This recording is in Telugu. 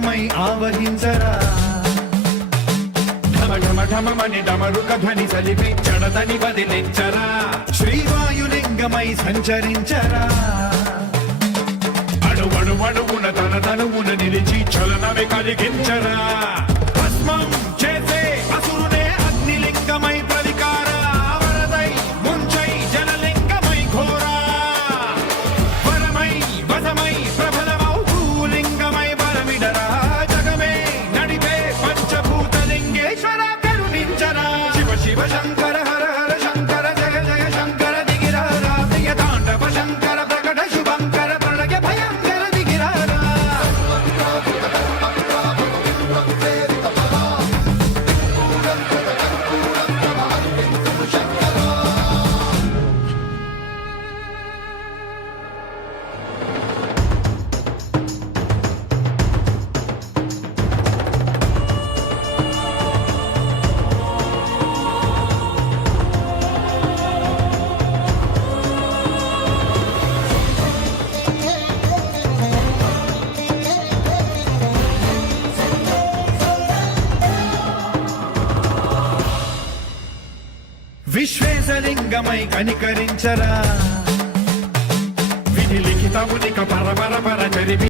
విశ్వేశలింగమై ఆవహించరా ఢమఢమఢమని డమరుక ధ్వని సలిపి జడతని వదిలించరా శ్రీవాయులింగమై సంచరించరా అణువణువున తన తనువున నిలిచి చలనమే కలిగించరా భస్మం చేసే అసురునే అగ్నిలింగమై ప్రవికారా వరదై ముంచై జలలింగమై ఘోరా వరమై వసమై ప్రబలమౌ భూలింగమై బలమిడరా జగమే నడిపే పంచభూతలింగేశ్వర కరుణించరా శివ శివ శంకర హర హర శంకర జయ జయ శంకర దిగిరారా ప్రియ తాండవ శంకర ప్రకట శుభంకర ప్రళయ భయంకర దిగిరారా విశ్వేశలింగమై కనికరించరా విధి లిఖితమునిక పరపర జరిపి